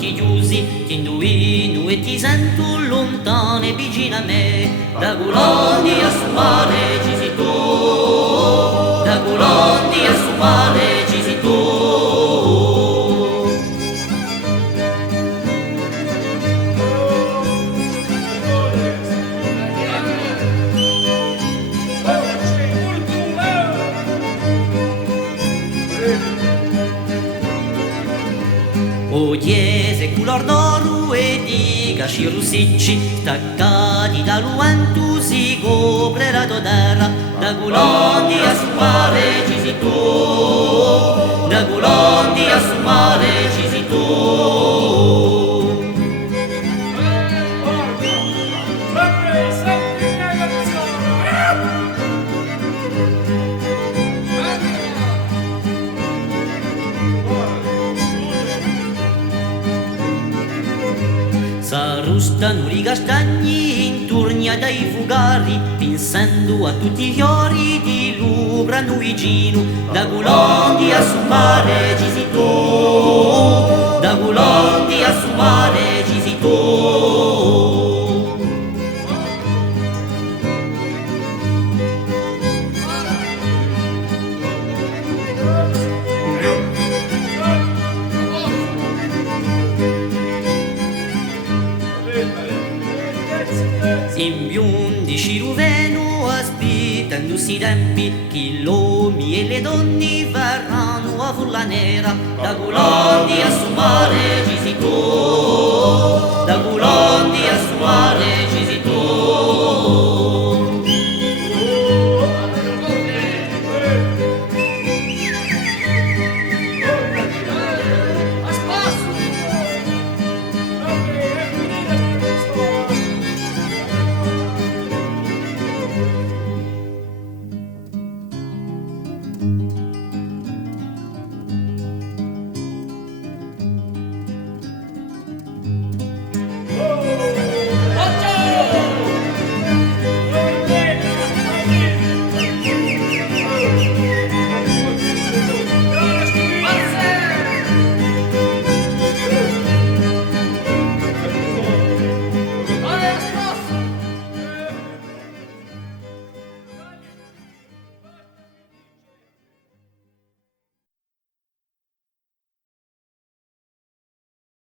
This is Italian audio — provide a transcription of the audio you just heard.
occhi chiusi, ti induino e ti sento lontano e vicino a me. Da Gulondi a su mare ci sei tu, da Gulondi a su mare ci sei tu. O chiese color d'oro e di casci rossicci, staccati da luantu si copre la tua terra. Da Gulondi a su mare ci sei tu, da Gulondi a su mare ci sei tu. S'arrustano i castagni intorno dai fugari, pensando a tutti i fiori di lubrano vicino. Da Gulondi a su mare ci sei tu, da Gulondi a su mare ci sei tu. In biondi ciruveno aspettandosi i tempi, che gli uomini e le donne verranno a furla nera. Da Gulondi a su mare ci sei tu, da